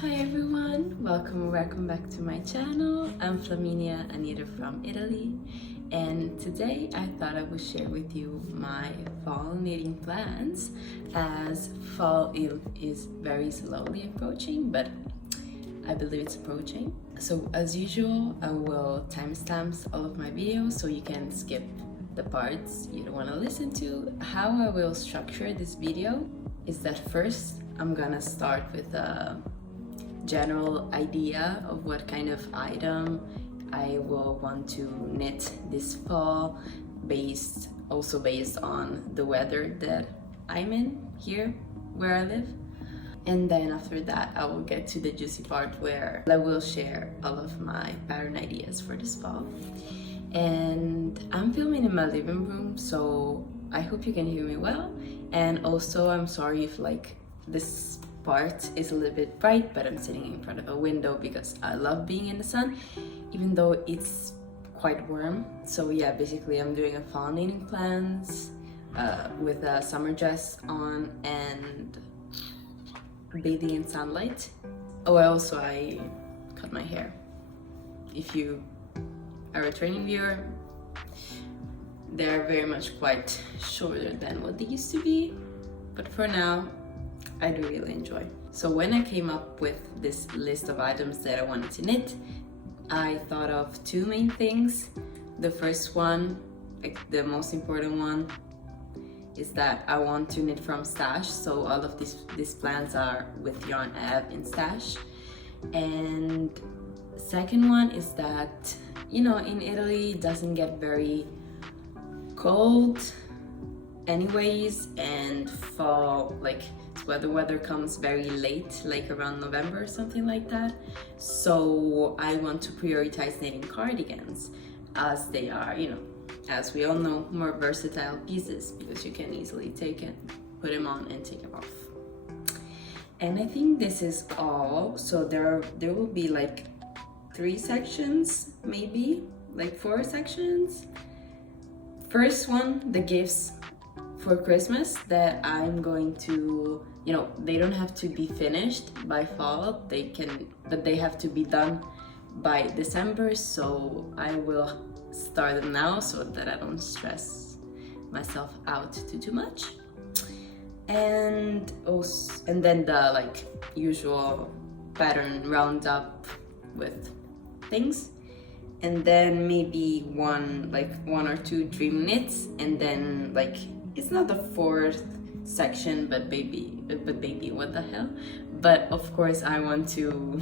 Hi everyone, welcome back to my channel. I'm Flaminia, a knitter from Italy, and today I thought I would share with you my fall knitting plans, as fall is very slowly approaching, but I believe it's approaching. So as usual, I will timestamp all of my videos so you can skip the parts you don't want to listen to. How I will structure this video is that first I'm gonna start with a general idea of what kind of item I will want to knit this fall, based on the weather that I'm in here where I live. And then after that I will get to the juicy part where I will share all of my pattern ideas for this fall. And I'm filming in my living room, so I hope you can hear me well. And also I'm sorry if this part is a little bit bright, but I'm sitting in front of a window because I love being in the sun, even though it's quite warm. So yeah, basically I'm doing a fall knitting plans with a summer dress on and bathing in sunlight. Oh, I cut my hair. If you are a returning viewer, they're very much quite shorter than what they used to be, but for now I do really enjoy. So when I came up with this list of items that I wanted to knit, I thought of two main things. The first one, the most important one, is that I want to knit from stash. So all of these plans are with yarn I have in stash. And second one is that, you know, in Italy it doesn't get very cold anyways, and fall, the weather comes very late, like around November or something like that. So I want to prioritize knitting cardigans, as they are, you know, as we all know, more versatile pieces because you can easily take it, put them on and take them off. And I think this is all. So there will be like 3 sections, maybe like 4 sections. First one, the gifts for Christmas that I'm going to, you know, they don't have to be finished by fall, but they have to be done by December. So I will start them now so that I don't stress myself out too much. And then the usual pattern roundup with things, and then maybe one or 2 dream knits, and then it's not the 4th section, but baby, what the hell. But of course I want to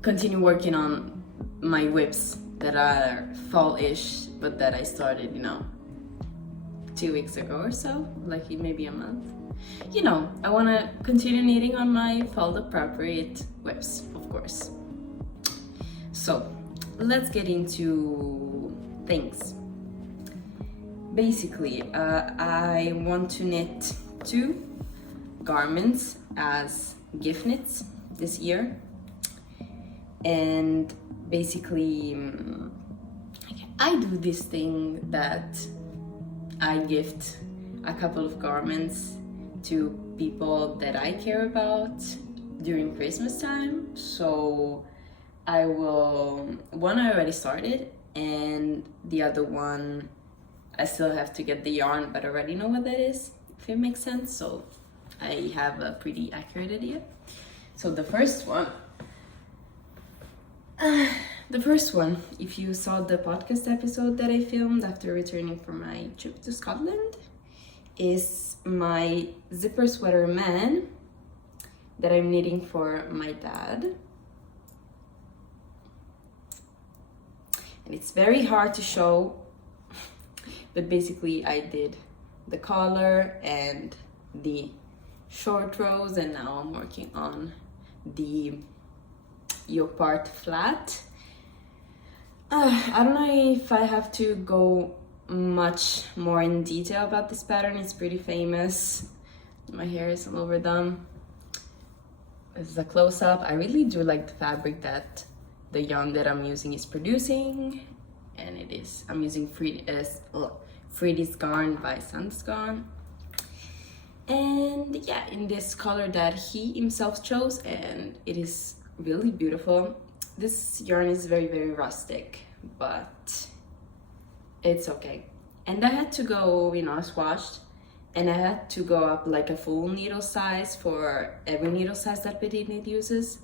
continue working on my whips that are fall-ish, but that I started, you know, 2 weeks ago or so, maybe a month. You know, I want to continue knitting on my fall appropriate whips, of course. So let's get into things. Basically, I want to knit 2 garments as gift knits this year. And basically, I do this thing that I gift a couple of garments to people that I care about during Christmas time. So one I already started, and the other one I still have to get the yarn, but I already know what that is, if it makes sense. So I have a pretty accurate idea. So the first one, if you saw the podcast episode that I filmed after returning from my trip to Scotland, is my zipper sweater man that I'm knitting for my dad. And it's very hard to show, but basically I did the collar and the short rows, and now I'm working on the yoke part flat. I don't know if I have to go much more in detail about this pattern. It's pretty famous. My hair is all overdone. This is a close-up. I really do like the fabric that the yarn that I'm using is producing, and I'm using Freedy's Garn by Sunsgone. And yeah, in this color that he himself chose, and it is really beautiful. This yarn is very, very rustic, but it's okay. And I had to go, you know, I swatched, and I had to go up like a full needle size for every needle size that Petite Knit uses.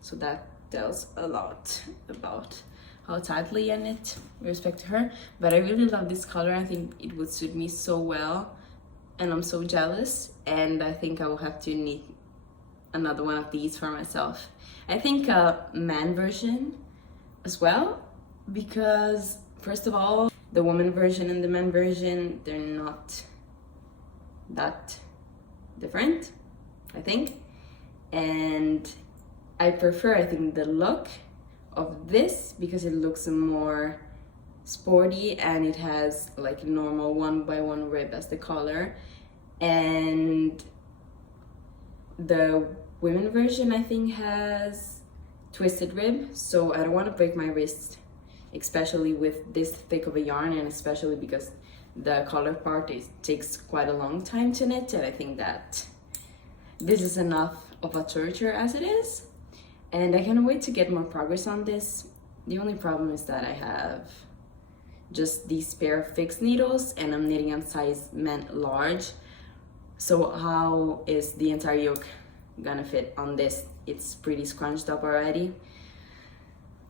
So that tells a lot about how tightly I knit with respect to her. But I really love this color. I think it would suit me so well, and I'm so jealous, and I think I will have to knit another one of these for myself. I think a man version as well, because first of all, the woman version and the man version, they're not that different, I think. And I prefer, I think, the look of this because it looks more sporty and it has like normal 1x1 rib as the collar. And the women version, I think, has twisted rib, so I don't want to break my wrist, especially with this thick of a yarn, and especially because the collar part takes quite a long time to knit, and I think that this is enough of a torture as it is. And I can't wait to get more progress on this. The only problem is that I have just these pair of fixed needles and I'm knitting on size meant large. So how is the entire yoke gonna fit on this? It's pretty scrunched up already,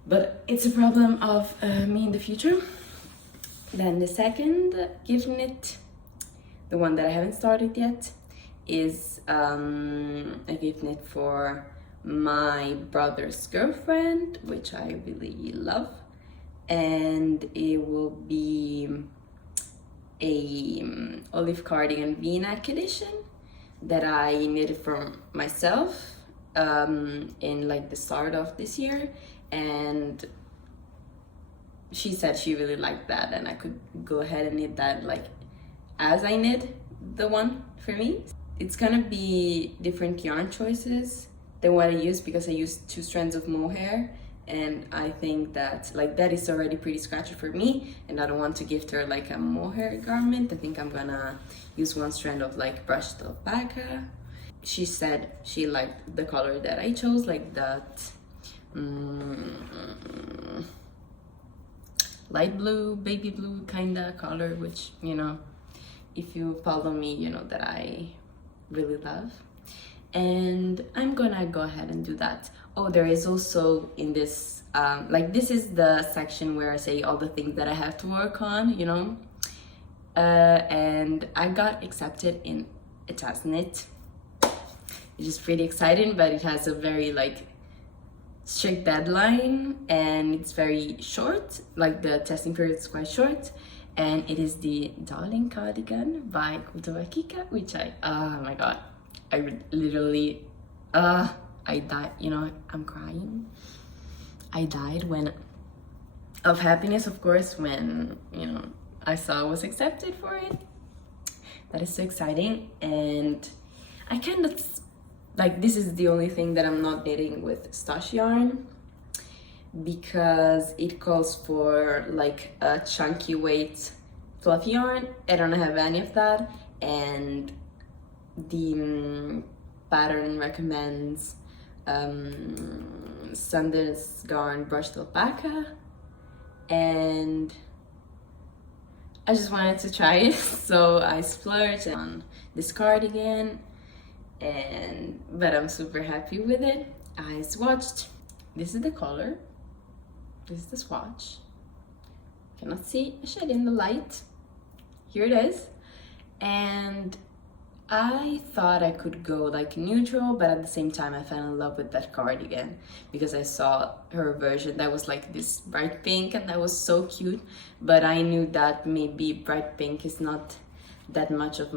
but it's a problem of me in the future. Then the second gift knit, the one that I haven't started yet, is a gift knit for my brother's girlfriend, which I really love, and it will be a olive cardigan v-neck edition that I knitted for myself in like the start of this year, and she said she really liked that and I could go ahead and knit that like as I knit the one for me. It's gonna be different yarn choices than what I use because I use 2 strands of mohair, and I think that like that is already pretty scratchy for me, and I don't want to gift her like a mohair garment. I think I'm gonna use 1 strand of like brushed alpaca. She said she liked the color that I chose, like that light blue, baby blue kinda color, which, you know, if you follow me, you know that I really love. And I'm gonna go ahead and do that. Oh, there is also in this like this is the section where I say all the things that I have to work on, you know, and I got accepted in a testknit, which is pretty exciting, but it has a very like strict deadline and it's very short, like the testing period is quite short. And it is the Darling Cardigan by Veronika, which oh my god, I literally, I died, you know, I'm crying. I died of happiness, of course, when, you know, I saw I was accepted for it. That is so exciting. And I kind of, like, this is the only thing that I'm not knitting with stash yarn because it calls for like a chunky weight fluffy yarn. I don't have any of that, and the pattern recommends Sundance Garn brushed alpaca, and I just wanted to try it, so I splurged on this cardigan, but I'm super happy with it. I swatched. This is the color. This is the swatch. Cannot see a shade in the light. Here it is. And I thought I could go like neutral, but at the same time I fell in love with that cardigan because I saw her version that was like this bright pink, and that was so cute. But I knew that maybe bright pink is not that much of,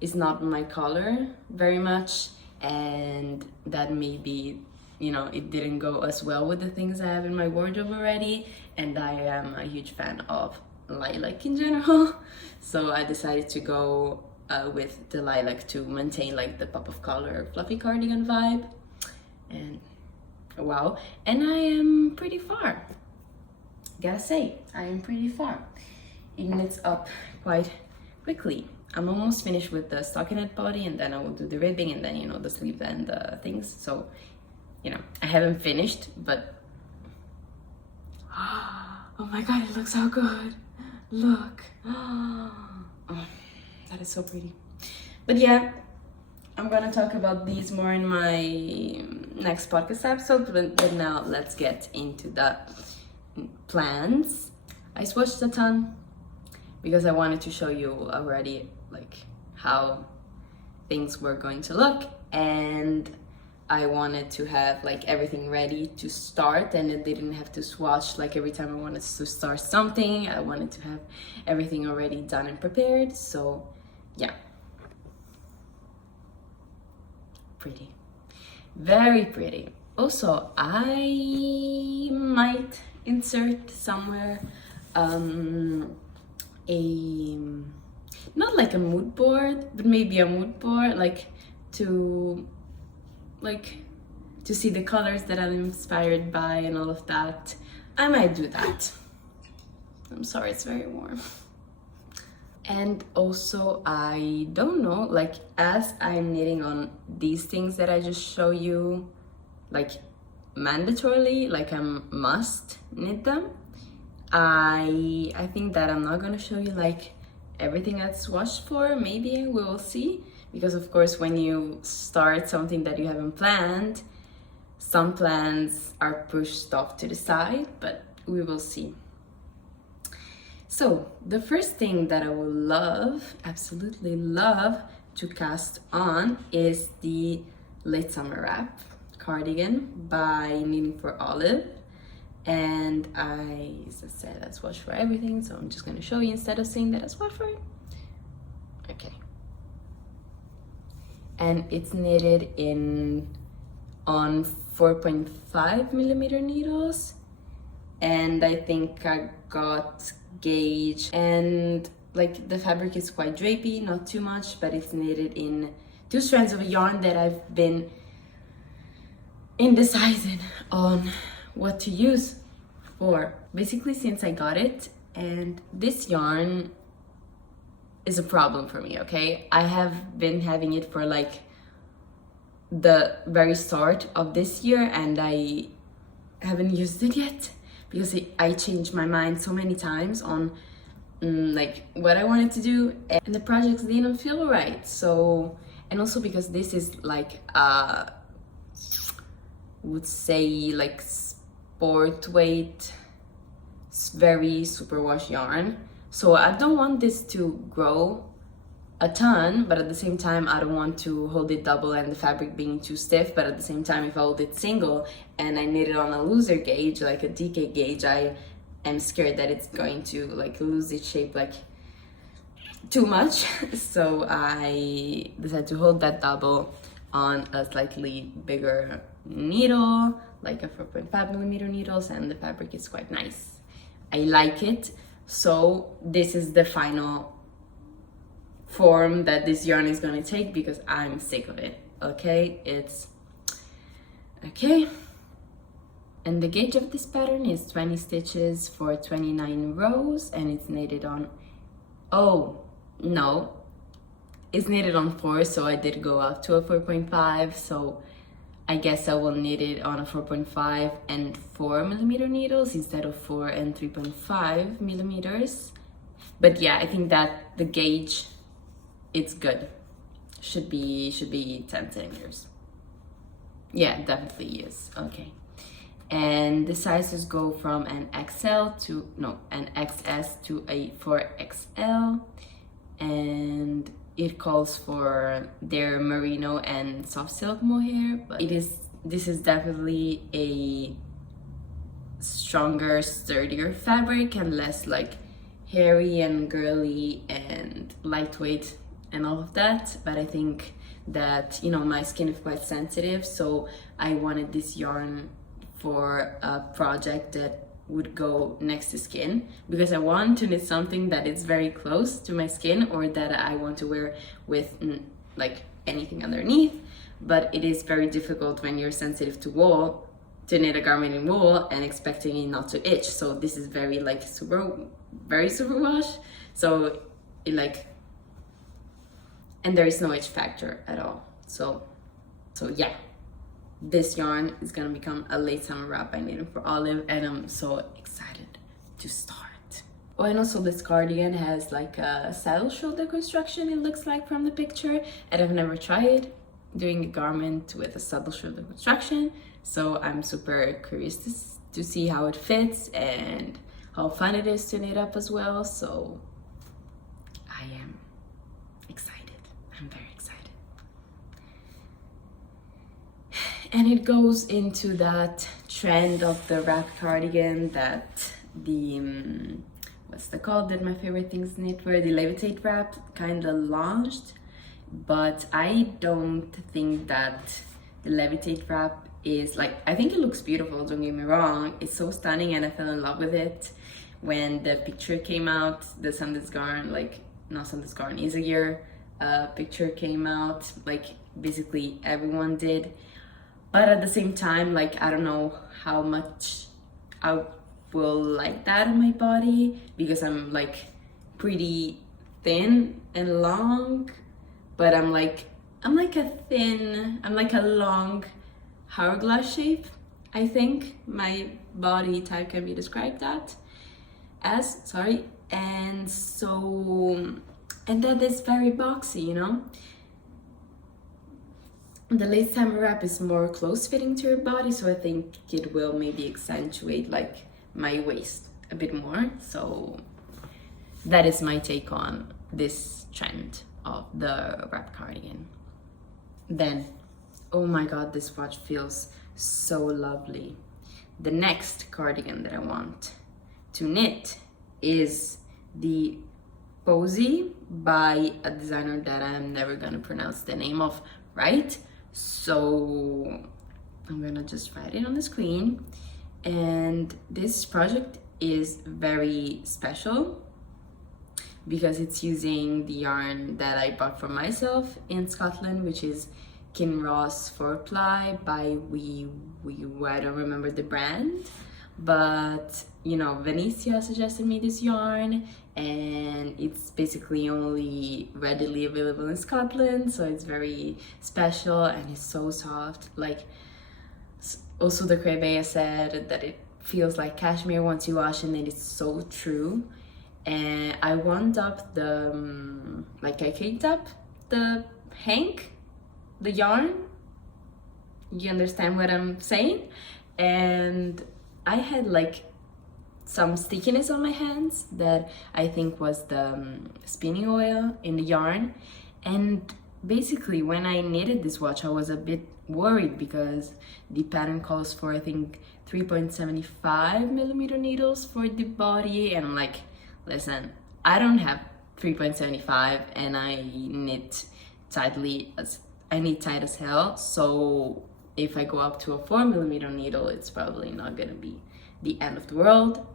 is not my color very much, and that maybe, you know, it didn't go as well with the things I have in my wardrobe already, and I am a huge fan of lilac in general. So I decided to go with the lilac to maintain like the pop of color fluffy cardigan vibe. And wow, and I am pretty far, gotta say, I am pretty far. It knits up quite quickly. I'm almost finished with the stockinette body, and then I will do the ribbing, and then, you know, the sleeve and the things. So, you know, I haven't finished, but oh my god, it looks so good. Look. Oh, that is so pretty. But yeah, I'm gonna talk about these more in my next podcast episode, but now let's get into the plans. I swatched a ton because I wanted to show you already like how things were going to look, and I wanted to have like everything ready to start, and it didn't have to swatch like every time I wanted to start something. I wanted to have everything already done and prepared. So yeah, pretty, very pretty. Also, I might insert somewhere a, not like a mood board, but maybe a mood board, like to see the colors that I'm inspired by and all of that. I might do that. I'm sorry, it's very warm. And also, I don't know, like as I'm knitting on these things that I just show you, like mandatorily, like I must knit them, I think that I'm not gonna show you like everything that's swatched for. Maybe we will see, because of course when you start something that you haven't planned, some plans are pushed off to the side, but we will see. So the first thing that I would love, absolutely love to cast on is the Late Summer Wrap cardigan by Knitting for Olive. And as I said, I swatched for everything, so I'm just going to show you instead of saying that I swatched for it. Okay. And it's knitted on 4.5 millimeter needles, and I think I got gauge, and like the fabric is quite drapey, not too much, but it's knitted in 2 strands of yarn that I've been indeciding on what to use for basically since I got it. And this yarn is a problem for me, okay? I have been having it for like the very start of this year, and I haven't used it yet because I changed my mind so many times on like what I wanted to do, and the projects didn't feel right. So, and also because this is like would say like sport weight, very superwash yarn, so I don't want this to grow a ton, but at the same time I don't want to hold it double and the fabric being too stiff. But at the same time, if I hold it single and I knit it on a looser gauge, like a DK gauge, I am scared that it's going to like lose its shape like too much. So I decided to hold that double on a slightly bigger needle, like a 4.5 millimeter needles, and the fabric is quite nice. I like it. So this is the final form that this yarn is going to take because I'm sick of it. Okay, it's okay. And the gauge of this pattern is 20 stitches for 29 rows, and it's knitted on, oh no, it's knitted on 4, so I did go up to a 4.5, so I guess I will knit it on a 4.5 and 4 millimeter needles instead of 4 and 3.5 millimeters. But yeah, I think that the gauge, it's good. Should be 10 centimeters. Yeah, definitely is. Okay. And the sizes go from an XL to, no, an XS to a 4XL. And it calls for their merino and soft silk mohair, but this is definitely a stronger, sturdier fabric and less like hairy and girly and lightweight and all of that. But I think that, you know, my skin is quite sensitive, so I wanted this yarn for a project that would go next to skin, because I want to knit something that is very close to my skin or that I want to wear with like anything underneath. But it is very difficult when you're sensitive to wool to knit a garment in wool and expecting it not to itch. So this is very like very super wash, so it like and there is no edge factor at all. So yeah, this yarn is gonna become a late summer wrap by Knitting for Olive, and I'm so excited to start. Oh, and also this cardigan has like a saddle shoulder construction, it looks like from the picture, and I've never tried doing a garment with a saddle shoulder construction, so I'm super curious to see how it fits and how fun it is to knit up as well. So I am excited. I'm very excited. And it goes into that trend of the wrap cardigan that the what's the called that my favorite things knit were, the levitate wrap kind of launched, but I don't think that the levitate wrap is like, I think it looks beautiful, don't get me wrong, it's so stunning, and I fell in love with it when the picture came out. The Sundance Garn, like not Sundance Garn, is a year picture came out, like basically everyone did, but at the same time, like I don't know how much I will like that on my body, because I'm like pretty thin and long, but I'm like a long hourglass shape. I think my body type can be described that as, sorry. And so, and that is very boxy, you know. The late summer wrap is more close fitting to your body, so I think it will maybe accentuate like my waist a bit more. So that is my take on this trend of the wrap cardigan. Then, oh my god, this watch feels so lovely. The next cardigan that I want to knit is the Posy by a designer that I'm never gonna pronounce the name of right, so I'm gonna just write it on the screen. And this project is very special because it's using the yarn that I bought for myself in Scotland, which is Kinross 4-ply by I don't remember the brand, but you know, Venetia suggested me this yarn, and it's basically only readily available in Scotland, so it's very special and it's so soft. Like, also the Crebe said that it feels like cashmere once you wash, and it is so true. And I wound up the like I caked up the hank, the yarn, you understand what I'm saying, and I had like some stickiness on my hands that I think was the spinning oil in the yarn. And basically when I knitted this watch, I was a bit worried because the pattern calls for I think 3.75 millimeter needles for the body, and I'm like, listen, I don't have 3.75 and I knit tightly as I knit tight as hell, so if I go up to a 4 millimeter needle, it's probably not gonna be the end of the world.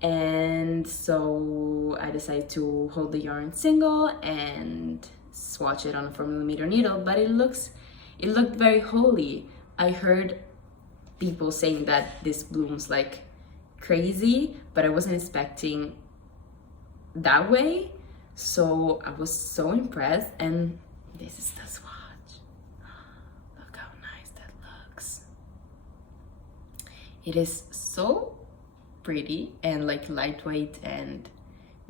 And so I decided to hold the yarn single and swatch it on a 4 millimeter needle, but it looked very holy. I heard people saying that this blooms like crazy, but I wasn't expecting that way, so I was so impressed. And this is the swatch. Look how nice that looks. It is so pretty and like lightweight and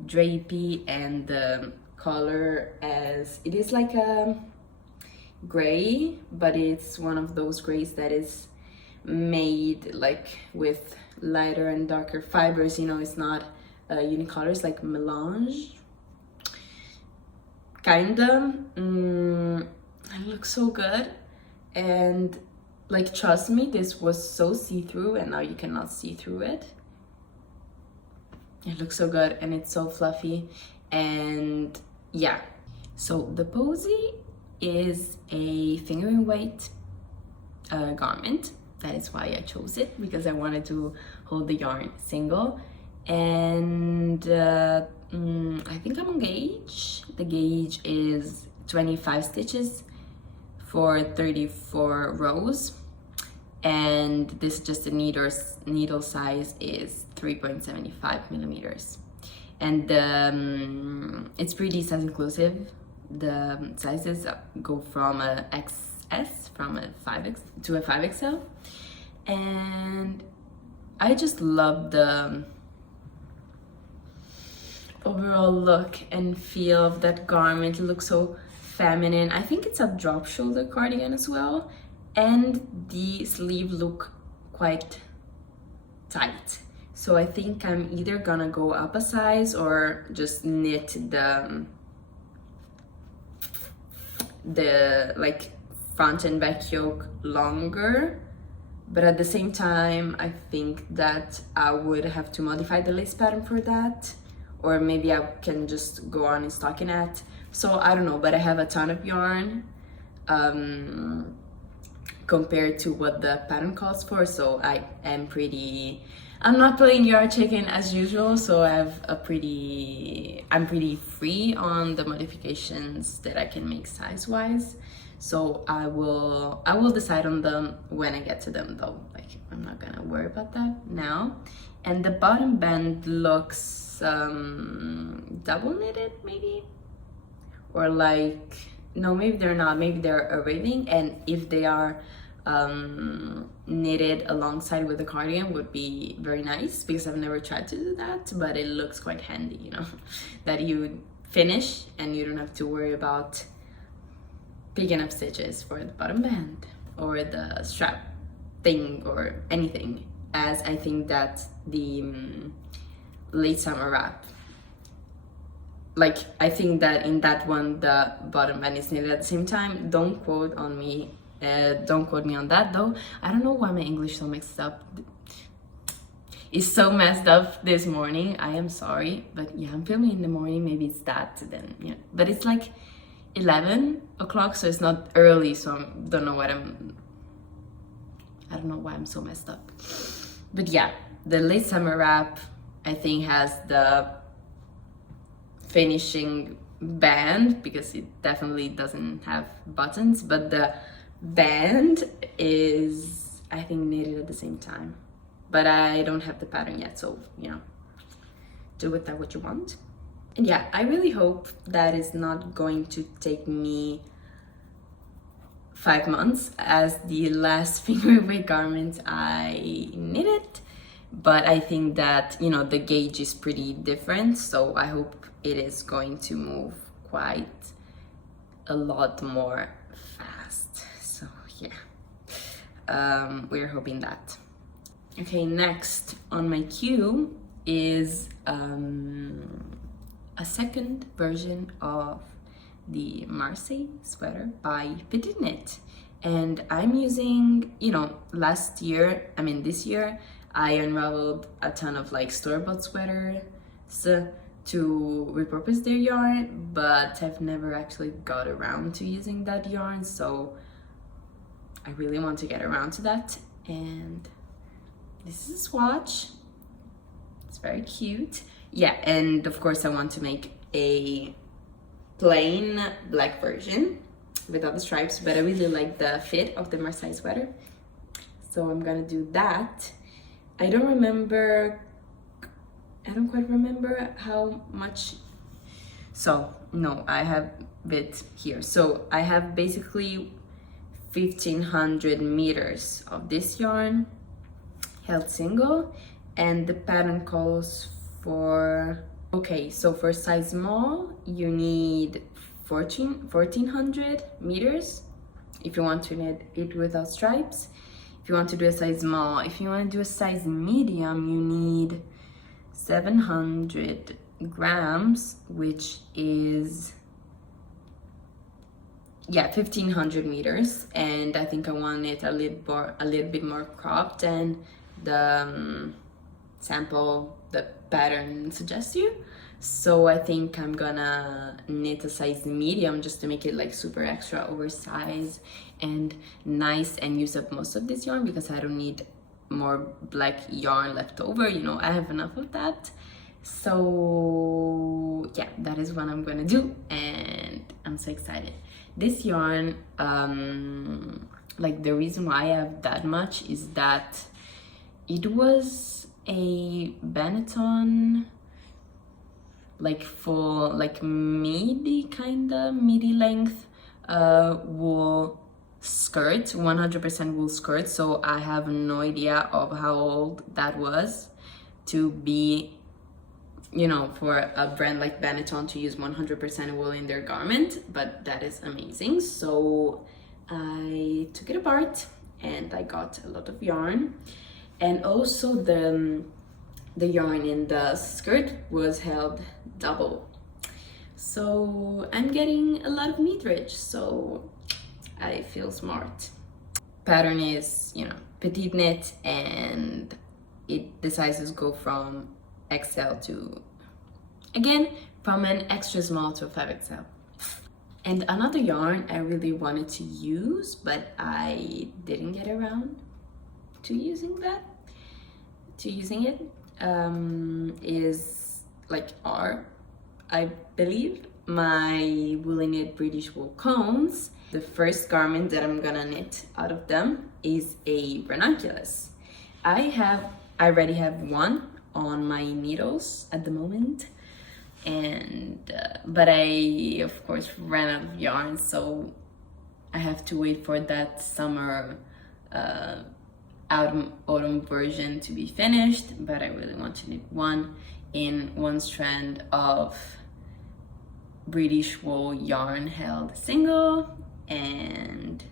drapey, and the color as it is like a gray, but it's one of those grays that is made like with lighter and darker fibers, you know, it's not unicolors like melange kinda. It looks so good, and like trust me, this was so see-through and now you cannot see through it. It looks so good and it's so fluffy. And yeah, so the Posy is a fingering weight garment. That is why I chose it, because I wanted to hold the yarn single. And I think I'm on gauge. The gauge is 25 stitches for 34 rows, and this just the needle size is 3.75 millimeters, and it's pretty size inclusive, the sizes go from a XS, from a 5X to a 5XL, and I just love the overall look and feel of that garment. It looks so feminine. I think it's a drop shoulder cardigan as well, and the sleeve look quite tight. So I think I'm either gonna go up a size or just knit the like front and back yoke longer. But at the same time, I think that I would have to modify the lace pattern for that, or maybe I can just go on in stockinette. So I don't know, but I have a ton of yarn compared to what the pattern calls for. So I'm not playing yarn chicken as usual. So I'm pretty free on the modifications that I can make size-wise. So I will decide on them when I get to them though. Like, I'm not gonna worry about that now. And the bottom band looks double knitted maybe, or like, no, maybe they're not, maybe they're a ribbing, and if they are knitted alongside with the cardigan would be very nice, because I've never tried to do that, but it looks quite handy, you know, that you finish and you don't have to worry about picking up stitches for the bottom band or the strap thing or anything, as I think that the late summer wrap, like, I think that in that one the bottom band is knitted at the same time. Don't quote me on that though. I don't know why my English so mixed up. It's so messed up this morning. I am sorry, but yeah, I'm filming in the morning. Maybe it's that then, yeah. But it's like 11 o'clock, so it's not early, so I don't know why I'm so messed up. But yeah, the late summer wrap I think has the finishing band, because it definitely doesn't have buttons, but the band is, I think, knitted at the same time. But I don't have the pattern yet, so, you know, do with that what you want. And yeah, I really hope that it's not going to take me 5 months as the last finger weight garment I knitted. But I think that, you know, the gauge is pretty different, so I hope it is going to move quite a lot more fast. So yeah, we're hoping that. Okay, next on my queue is a second version of the Marseille sweater by Petit Knit. And I'm using, you know, this year, I unraveled a ton of like store-bought sweaters to repurpose their yarn, but I've never actually got around to using that yarn, so I really want to get around to that. And this is a swatch. It's very cute. Yeah, and of course I want to make a plain black version without the stripes, but I really like the fit of the Marseille sweater, so I'm gonna do that. I don't quite remember how much. So no, I have it here. So I have basically 1500 meters of this yarn held single, and the pattern calls for, okay, so for size small you need 1400 meters if you want to knit it without stripes. If you want to do a size small, if you want to do a size medium, you need 700 grams, which is, yeah, 1500 meters. And I think I want it a little bit more cropped than the sample, the pattern suggests you. So I think I'm gonna knit a size medium just to make it like super extra oversized and nice and use up most of this yarn, because I don't need more black yarn left over, you know, I have enough of that. So yeah, that is what I'm gonna do, and I'm so excited. This yarn, like the reason why I have that much is that it was a Benetton like full, like midi length wool skirt, 100% wool skirt. So I have no idea of how old that was to be, you know, for a brand like Benetton to use 100% wool in their garment, but that is amazing. So I took it apart and I got a lot of yarn, and also the yarn in the skirt was held double. So I'm getting a lot of meterage, so I feel smart. Pattern is, you know, petite knit, and the sizes go from XL to, again, from an extra small to a 5XL. And another yarn I really wanted to use, but I didn't get around to using it, is like I believe, my Woolly Knit British wool cones. The first garment that I'm gonna knit out of them is a ranunculus. I already have one on my needles at the moment, and but I of course ran out of yarn, so I have to wait for that summer autumn version to be finished. But I really want to knit one in one strand of British wool yarn held single, and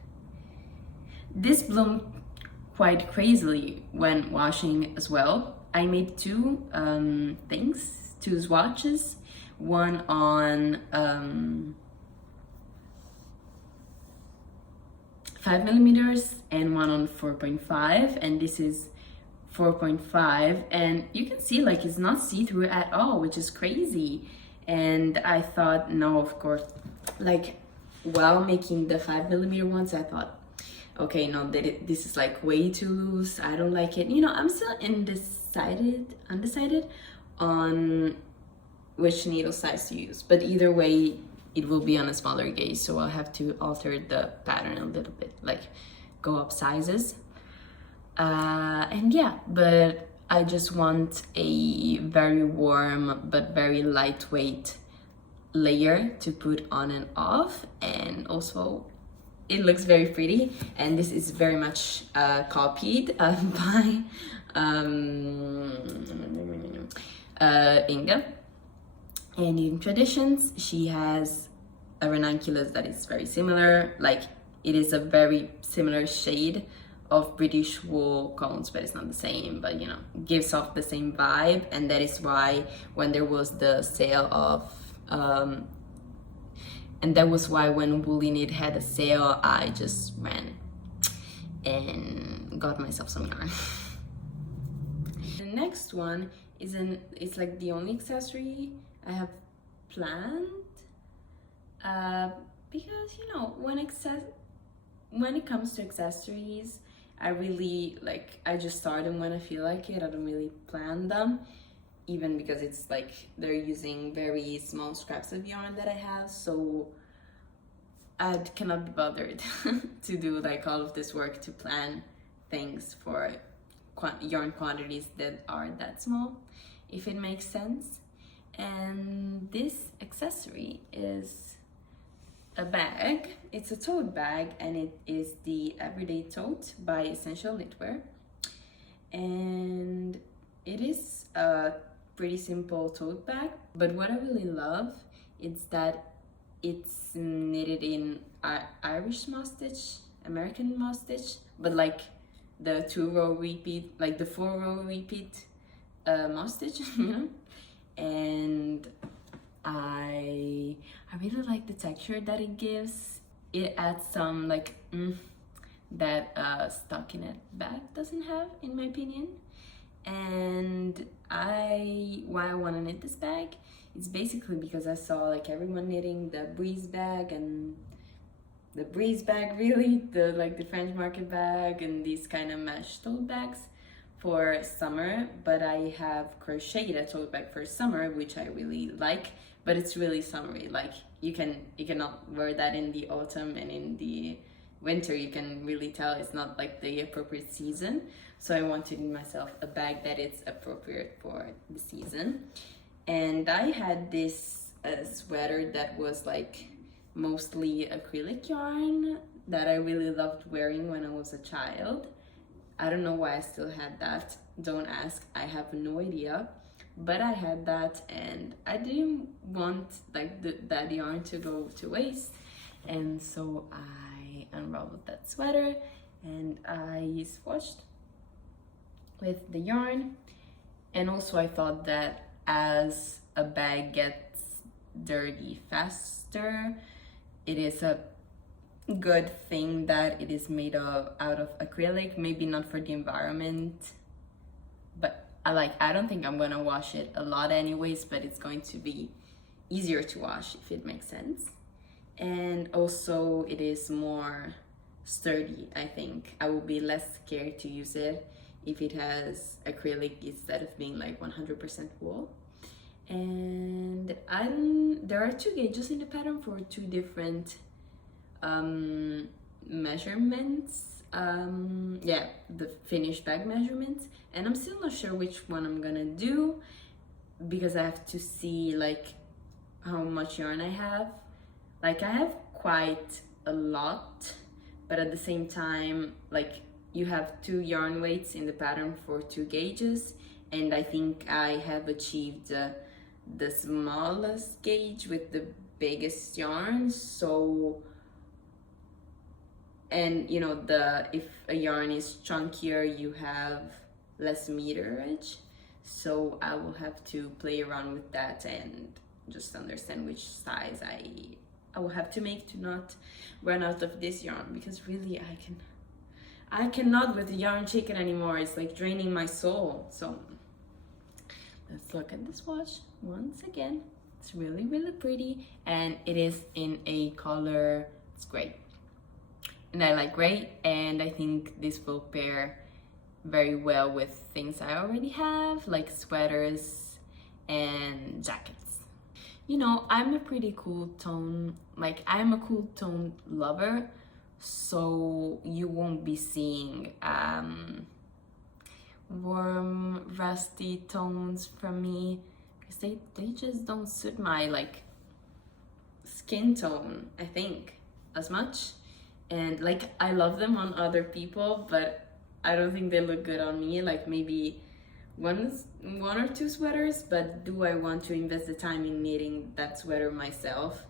this bloomed quite crazily when washing as well. I made two swatches, one on 5mm and one on 4.5, and this is 4.5, and you can see like it's not see-through at all, which is crazy. And I thought, no, of course, like while making the 5mm ones, I thought, okay, no, this is like way too loose, I don't like it. You know, I'm still undecided on which needle size to use, but either way it will be on a smaller gauge, so I'll have to alter the pattern a little bit, like go up sizes. And yeah, but I just want a very warm but very lightweight layer to put on and off, and also it looks very pretty. And this is very much copied by Inga in Knitting Traditions. She has a ranunculus that is very similar, like it is a very similar shade of British wool cones, but it's not the same, but you know, gives off the same vibe. And that is why when there was the sale of and that was why when Woolly Knit had a sale, I just ran and got myself some yarn. The next one is it's like the only accessory I have planned, because you know, when it comes to accessories, I really I just start them when I feel like it. I don't really plan them, even because it's like they're using very small scraps of yarn that I have, so I cannot be bothered to do like all of this work to plan things for yarn quantities that are that small, if it makes sense. And this accessory is a bag. It's a tote bag, and it is the Everyday Tote by Essential Knitwear, and it is a pretty simple tote bag, but what I really love is that it's knitted in Irish moss stitch, American moss stitch, but like the 2-row repeat, like the 4-row repeat moss stitch, you know. And I really like the texture that it gives. It adds some like that stockinette bag doesn't have, in my opinion. And why I want to knit this bag, it's basically because I saw like everyone knitting the Breeze bag, and the Breeze bag, really, the French market bag, and these kind of mesh tote bags for summer. But I have crocheted a tote bag for summer, which I really like, but it's really summery. Like you cannot wear that in the autumn, and in the winter you can really tell it's not like the appropriate season. So I wanted myself a bag that is appropriate for the season. And I had this sweater that was like mostly acrylic yarn that I really loved wearing when I was a child. I don't know why I still had that. Don't ask, I have no idea. But I had that, and I didn't want like that yarn to go to waste. And so I unraveled that sweater and I swatched with the yarn. And also I thought that as a bag gets dirty faster, it is a good thing that it is made out of acrylic. Maybe not for the environment, but I don't think I'm gonna wash it a lot anyways, but it's going to be easier to wash, if it makes sense. And also it is more sturdy. I think I will be less scared to use it if it has acrylic instead of being like 100% wool. And there are 2 gauges in the pattern for 2 different measurements. Yeah, the finished bag measurements, and I'm still not sure which one I'm gonna do because I have to see like how much yarn I have. Like I have quite a lot, but at the same time, like you have 2 yarn weights in the pattern for 2 gauges, and I think I have achieved the smallest gauge with the biggest yarn. So, and you know, if a yarn is chunkier, you have less meterage. So I will have to play around with that and just understand which size I will have to make to not run out of this yarn, because really I cannot with the yarn chicken anymore. It's like draining my soul. So let's look at the swatch once again. It's really, really pretty, and it is in a color, it's gray. And I like gray, and I think this will pair very well with things I already have, like sweaters and jackets. You know, I'm a pretty cool tone, like I'm a cool tone lover, so you won't be seeing warm, rusty tones from me, because they just don't suit my like skin tone, I think, as much. And like I love them on other people, but I don't think they look good on me. Like maybe one or 2 sweaters, but do I want to invest the time in knitting that sweater myself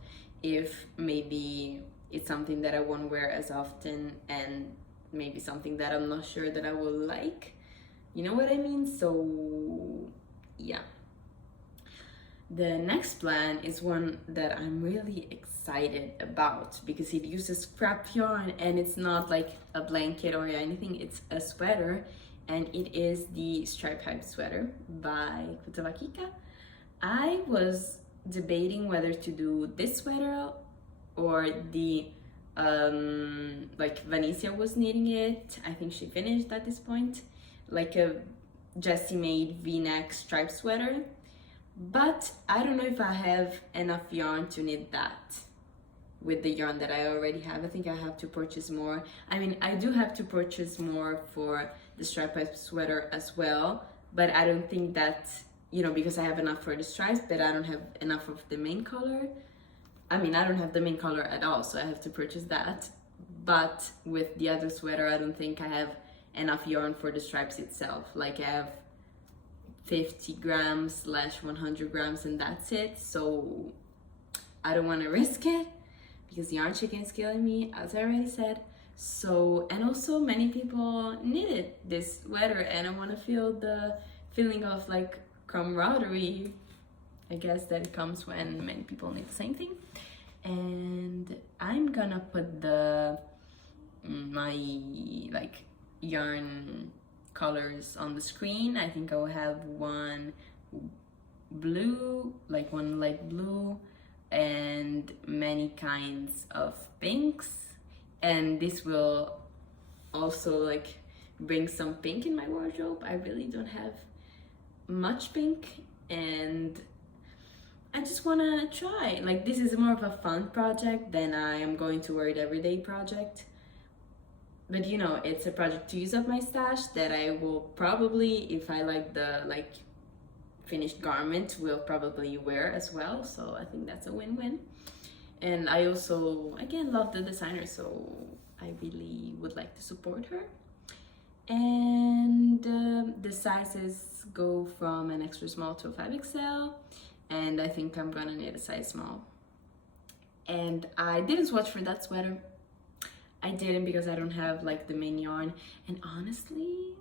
if maybe it's something that I won't wear as often, and maybe something that I'm not sure that I will like? You know what I mean? So yeah. The next plan is one that I'm really excited about because it uses scrap yarn, and it's not like a blanket or anything, it's a sweater, and it is the Stripe Hype sweater by Veronika. I was debating whether to do this sweater or the like Vanessa was knitting it. I think she finished at this point, like a Jessie made V-neck striped sweater. But I don't know if I have enough yarn to knit that with the yarn that I already have. I think I have to purchase more. I mean, I do have to purchase more for the striped sweater as well, but I don't think that, you know, because I have enough for the stripes, but I don't have enough of the main color. I mean, I don't have the main color at all, so I have to purchase that. But with the other sweater, I don't think I have enough yarn for the stripes itself. Like I have 50 grams / 100 grams and that's it. So I don't want to risk it because yarn chicken is killing me, as I already said. So, and also many people knitted this sweater, and I want to feel the feeling of like camaraderie, I guess, that it comes when many people knit the same thing. And I'm gonna put my like yarn colors on the screen. I think I will have one blue, like one light blue, and many kinds of pinks. And this will also like bring some pink in my wardrobe. I really don't have much pink, and I just want to try. Like, this is more of a fun project than I am going to wear it everyday project. But you know, it's a project to use up my stash that I will probably, if I like the like finished garment will probably wear as well, so I think that's a win-win. And I also, again, love the designer, so I really would like to support her. And the sizes go from an extra small to a 5XL, and I think I'm gonna need a size small. And I didn't swatch for that sweater. I didn't because I don't have like the main yarn, and honestly,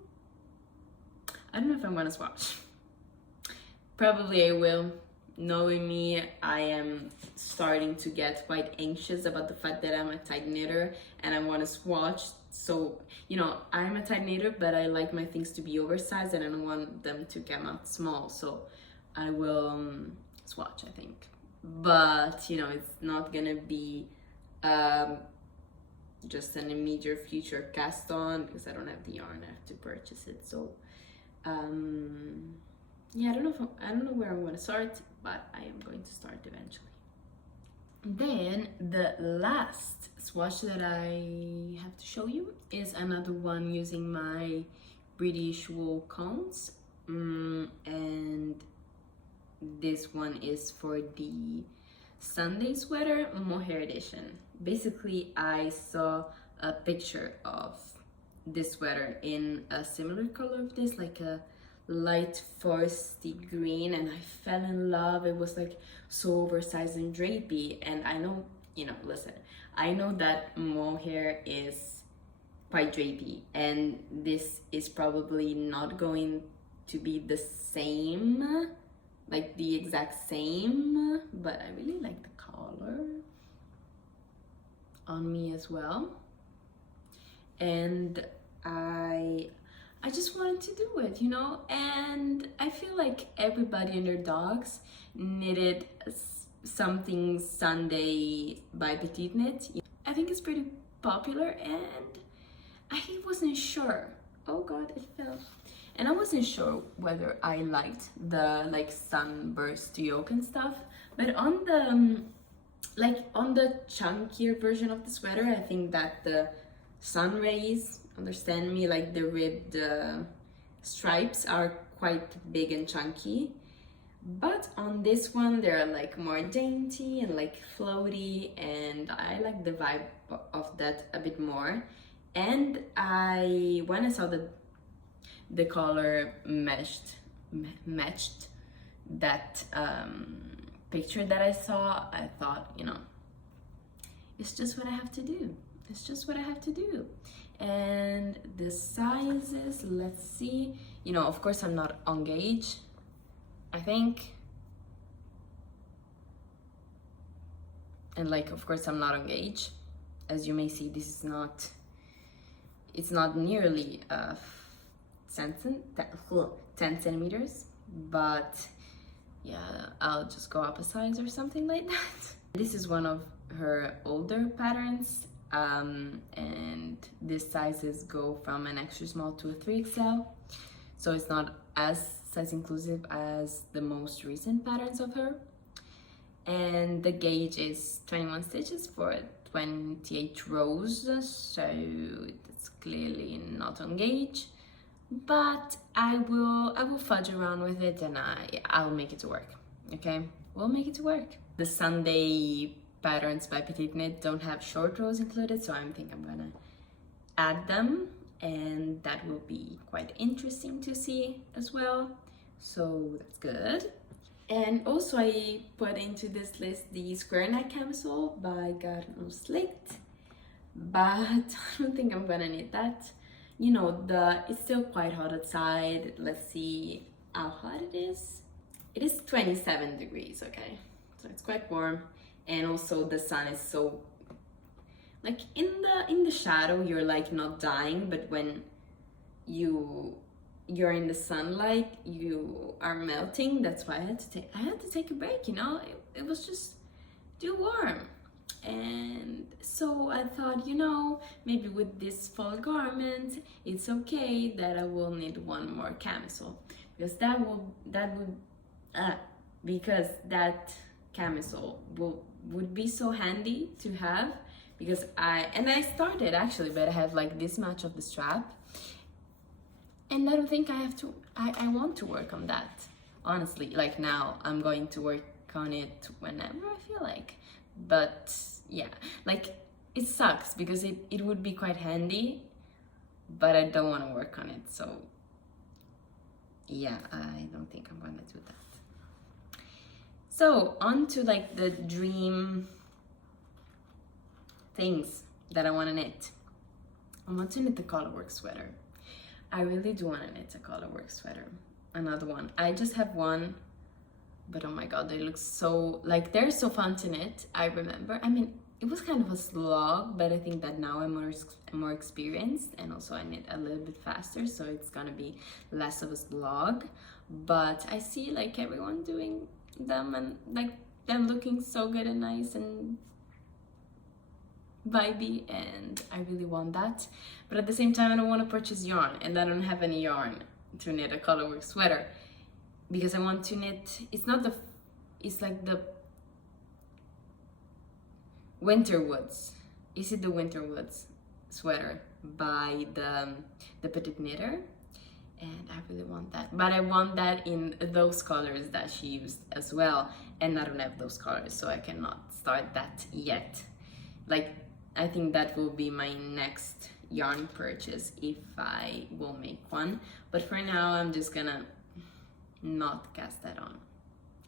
I don't know if I'm gonna swatch. Probably I will. Knowing me, I am starting to get quite anxious about the fact that I'm a tight knitter and I want to swatch. So, you know, I'm a tight knitter, but I like my things to be oversized and I don't want them to come out small. So I will swatch, I think. But, you know, it's not gonna be just an immediate future cast on because I don't have the yarn. I have to purchase it. So, yeah, I don't know where I'm gonna start, but I am going to start eventually. Then the last swatch that I have to show you is another one using my British wool cones, and this one is for the Sunday sweater mohair edition. Basically, I saw a picture of this sweater in a similar color of this, like a light foresty green, and I fell in love. It was like so oversized and drapey, and I know, you know, listen, I know that mohair is quite drapey, and this is probably not going to be the same, like the exact same, but I really like the color on me as well. And I just wanted to do it, you know, and I feel like everybody and their dogs knitted something Sunday by Petite Knit. I think it's pretty popular, and I wasn't sure. Oh God, it fell. And I wasn't sure whether I liked the like sunburst yoke and stuff, but on the on the chunkier version of the sweater, I think that the sun rays, understand me, like the ribbed stripes are quite big and chunky, but on this one they're like more dainty and like floaty, and I like the vibe of that a bit more. And when I saw the color matched that picture that I saw, I thought, you know, it's just what I have to do. It's just what I have to do. And the sizes, let's see, you know, of course I'm not on gauge, I think, and like of course I'm not on gauge. As you may see, this is not, it's not nearly 10 centimeters, but yeah, I'll just go up a size or something like that. This is one of her older patterns, and these sizes go from an extra small to a 3XL, so it's not as size inclusive as the most recent patterns of her. And the gauge is 21 stitches for 28 rows, so it's clearly not on gauge, but I will fudge around with it and I'll make it to work. Okay, we'll make it to work. The Sunday patterns by Petite Knit don't have short rows included, so I think I'm gonna add them, and that will be quite interesting to see as well, so that's good. And also I put into this list the square neck camisole by Knittingflem, but I don't think I'm gonna need that. You know, it's still quite hot outside. Let's see how hot it is. It is 27 degrees, okay, so it's quite warm. And also the sun is so, like, in the shadow you're like not dying, but when you're in the sunlight you are melting. That's why I had to take a break, you know. It was just too warm. And so I thought, you know, maybe with this fall garment it's okay that I will need one more camisole, because that camisole would be so handy to have, because I started actually, but I have like this much of the strap, and I don't think I want to work on that honestly. Like now I'm going to work on it whenever I feel like. But yeah, like it sucks because it would be quite handy, but I don't want to work on it. So yeah, I don't think I'm gonna do that. So on to like the dream things that I want to knit. I want to knit the colourwork sweater. I really do want to knit a colourwork sweater. Another one. I just have one, but oh my god, they look so, like, they're so fun to knit. I remember, I mean, it was kind of a slog, but I think that now I'm more experienced, and also I knit a little bit faster, so it's gonna be less of a slog. But I see like everyone doing them, and like them looking so good and nice and vibey, and I really want that. But at the same time, I don't want to purchase yarn, and I don't have any yarn to knit a colourwork sweater, because I want to knit, it's like the Winter Woods. Is it the Winter Woods sweater by the Petite Knitter? And I really want that, but I want that in those colors that she used as well, and I don't have those colors, so I cannot start that yet. Like, I think that will be my next yarn purchase if I will make one, but for now I'm just gonna not cast that on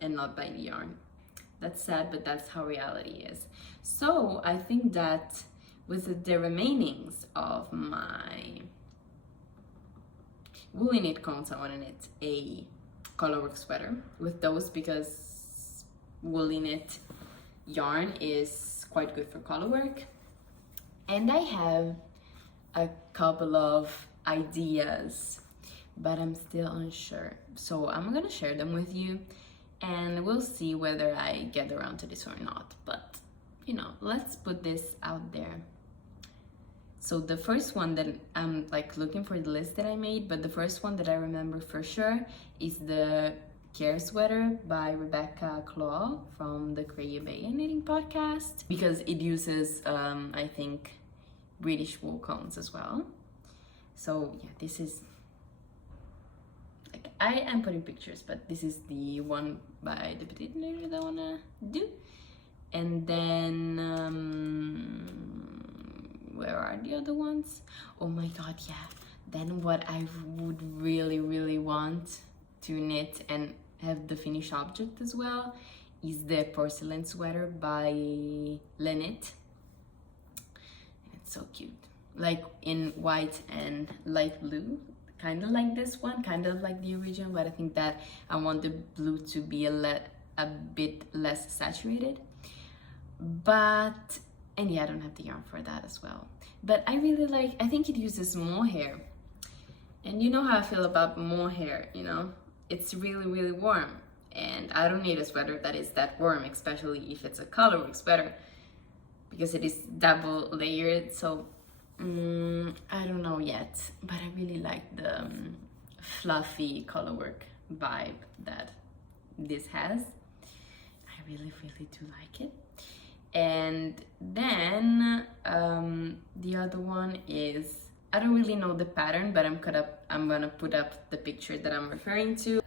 and not buy the yarn. That's sad, but that's how reality is. So I think that with the remainings of my woolly knit cones, I want to knit a colourwork sweater with those, because woolly knit yarn is quite good for colourwork. And I have a couple of ideas, but I'm still unsure. So I'm gonna share them with you, and we'll see whether I get around to this or not. But you know, let's put this out there. So the first one that I'm like looking for the list that I made, but the first one that I remember for sure is the Care Sweater by Rebecca Claw from the Cray Bay Knitting podcast, because it uses I think British wool cones as well. So yeah, this is like, I am putting pictures, but this is the one by the Petite Knitter that I wanna do. And then where are the other ones? Oh my god, yeah. Then what I would really want to knit and have the finished object as well is the Porcelain Sweater by Lenit. It's so cute, like in white and light blue, kind of like this one, kind of like the original, but I think that I want the blue to be a bit less saturated. But, and yeah, I don't have the yarn for that as well. But I really like, I think it uses mohair. And you know how I feel about mohair, you know? It's really warm. And I don't need a sweater that is that warm, especially if it's a colourwork sweater, because it is double layered. So, I don't know yet. But I really like the fluffy colourwork vibe that this has. I really do like it. And then the other one is, I don't really know the pattern, but I'm gonna put up the picture that I'm referring to.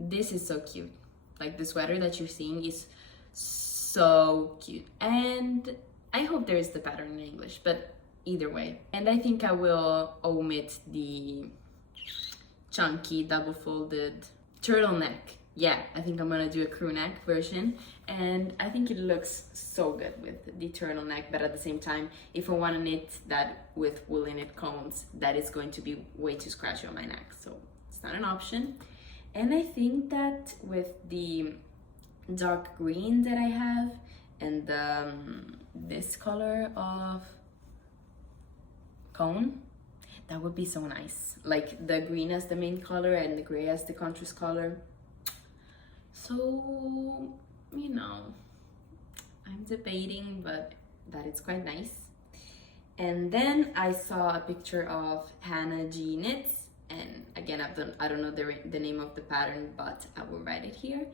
This is so cute. Like, the sweater that you're seeing is so cute, and I hope there is the pattern in English, but either way. And I think I will omit the chunky double folded turtleneck. Yeah, I think I'm gonna do a crew neck version, and I think it looks so good with the turtleneck, but at the same time, if I want to knit that with woolly knit cones, that is going to be way too scratchy on my neck, so it's not an option. And I think that with the dark green that I have and this color of cone, that would be so nice. Like the green as the main color and the gray as the contrast color. So, you know, I'm debating, but that is quite nice. And then I saw a picture of Hannah G Knits, and again, I don't know the name of the pattern, but I will write it here.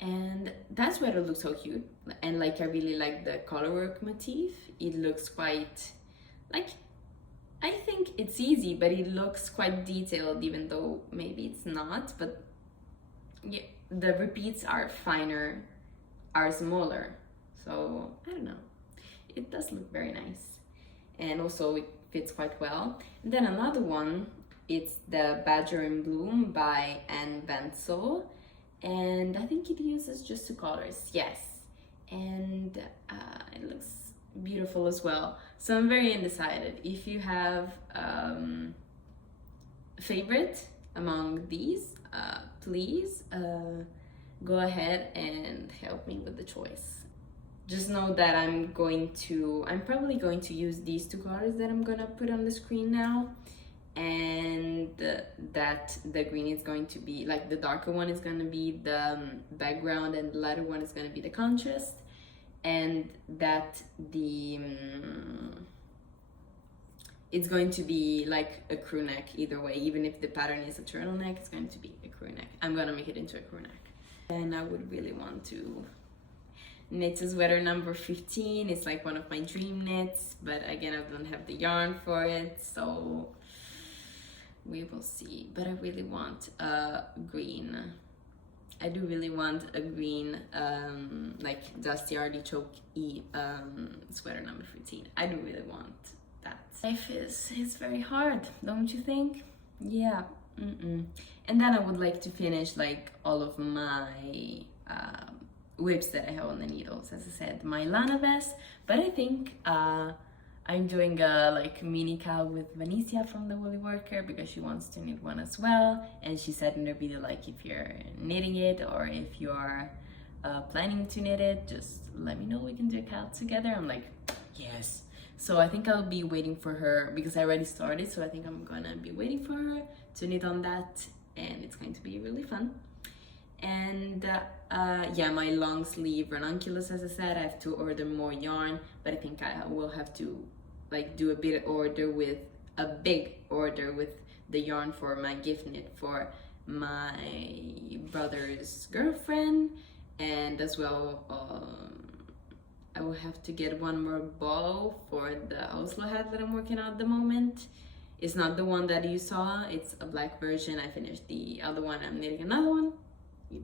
And that sweater looks so cute, and like I really like the colorwork motif. It looks quite, like, I think it's easy, but it looks quite detailed, even though maybe it's not, but yeah, the repeats are finer, are smaller. So I don't know. It does look very nice. And also it fits quite well. And then another one, it's the Badger in Bloom by Anne Bensel. And I think it uses just 2 colors, yes. And it looks beautiful as well. So I'm very undecided. If you have a favorite among these, please go ahead and help me with the choice. Just know that I'm probably going to use these 2 colors that I'm gonna put on the screen now, and that the green is going to be, like, the darker one is gonna be the background and the lighter one is gonna be the contrast, and that it's going to be like a crew neck either way. Even if the pattern is a turtleneck, it's going to be a crew neck. I'm gonna make it into a crew neck. And I would really want to knit a sweater number 15. It's like one of my dream knits, but again, I don't have the yarn for it, so we will see. But I really want a green. I do really want a green, like Dusty Artichoke-y sweater number 15. I do really want that. Life is very hard, don't you think? Yeah. And then I would like to finish like all of my whips that I have on the needles. As I said, my Lana vest, but I think I'm doing a like mini cowl with Venetia from the Woolly Worker because she wants to knit one as well. And she said in her video, like, if you're knitting it or if you're planning to knit it, just let me know, we can do a cowl together. I'm like, yes. So I think I'll be waiting for her because I already started, so I think I'm gonna be waiting for her to knit on that, and it's going to be really fun. And yeah, my long sleeve ranunculus, as I said, I have to order more yarn, but I think I will have to like do a big order with the yarn for my gift knit for my brother's girlfriend, and as well I will have to get one more bow for the Oslo hat that I'm working on at the moment. It's not the one that you saw, it's a black version. I finished the other one, I'm knitting another one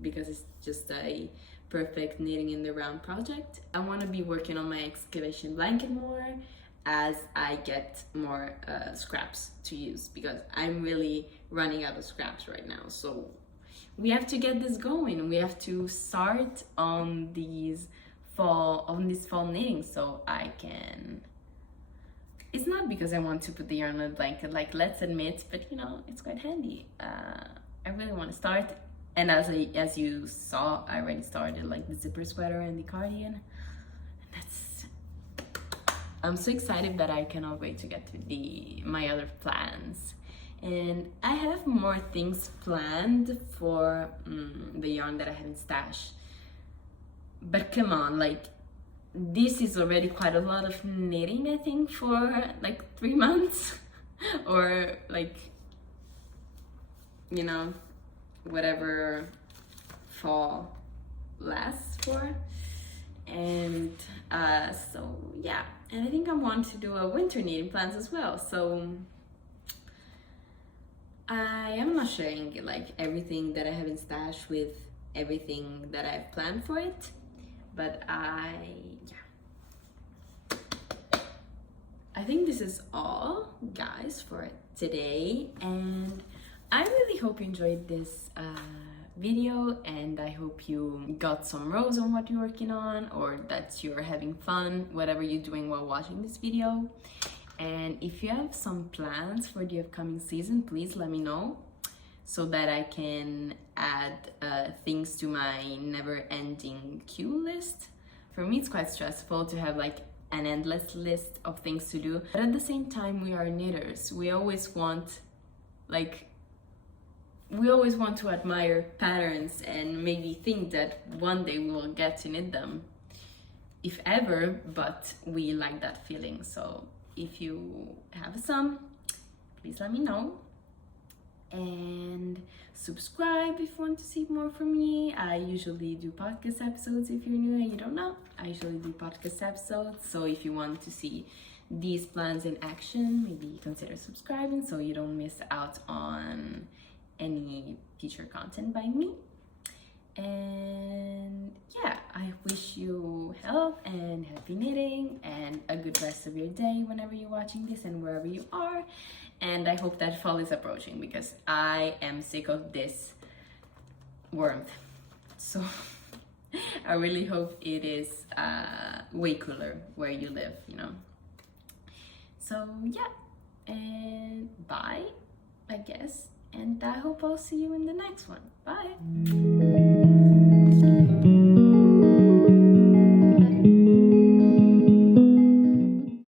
because it's just a perfect knitting in the round project. I want to be working on my excavation blanket more as I get more scraps to use, because I'm really running out of scraps right now. So we have to get this going. We have to start on this fall knitting so I can. It's not because I want to put the yarn on a blanket, like, let's admit, but you know, it's quite handy. I really want to start. And as you saw, I already started like the zipper sweater and the cardigan. I'm so excited that I cannot wait to get to my other plans. And I have more things planned for the yarn that I haven't stashed. But come on, like, this is already quite a lot of knitting, I think, for like 3 months or like, you know, whatever fall lasts for. And so yeah, and I think I want to do a winter knitting plans as well, so I am not sharing like everything that I haven't stashed with everything that I've planned for it, but I think this is all, guys, for today, and I really hope you enjoyed this video, and I hope you got some rows on what you're working on, or that you're having fun, whatever you're doing while watching this video. And if you have some plans for the upcoming season, please let me know so that I can add things to my never-ending queue list. For me, it's quite stressful to have like an endless list of things to do, but at the same time, we are knitters. We always want to admire patterns and maybe think that one day we will get to knit them, if ever, but we like that feeling. So if you have some, please let me know, and subscribe if you want to see more from me. I usually do podcast episodes. If you're new and you don't know, I usually do podcast episodes, so if you want to see these plans in action, maybe consider subscribing so you don't miss out on any future content by me. And yeah, I wish you health and happy knitting and a good rest of your day whenever you're watching this and wherever you are. And I hope that fall is approaching, because I am sick of this warmth. So I really hope it is way cooler where you live, you know. So yeah, and bye, I guess. And I hope I'll see you in the next one. Bye.